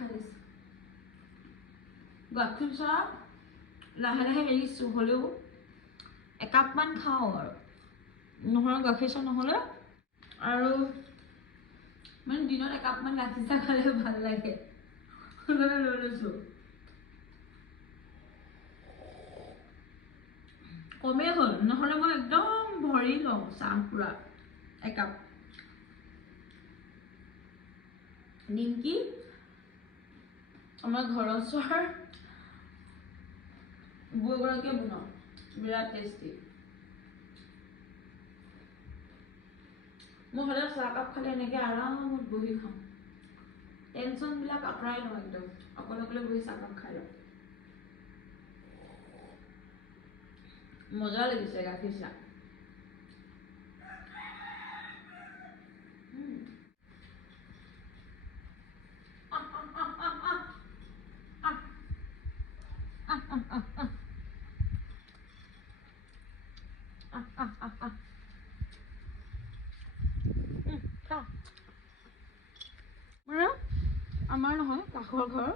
খাই দিছোঁ গাখীৰ চাহ লাহে লাহে এৰিছোঁ হ'লেও একাপমান খাওঁ আৰু নহ'লে গাখীৰ চাহ নহ'লে আৰু মানে দিনত একাপমান গাখীৰ চাহ খালে ভাল লাগে লৈ লৈছোঁ কমেই হ'ল নহ'লে মই একদম ভৰি লওঁ চাহ পুৰা একাপ নিমকি আমাৰ ঘৰৰ ওচৰৰ বৌগৰাকীয়ে বনাওঁ বিৰাট টেষ্টি মই সদায় চাহকাপ খালে এনেকৈ আৰামত বহি খাওঁ টেনশ্যনবিলাক আঁতৰাই লওঁ একদম অকলে অকলে বহি চাহকাপ খাই লওঁ মজা লাগিছে গাখীৰ চাহ আমাৰ নহয় কাষৰ ঘৰ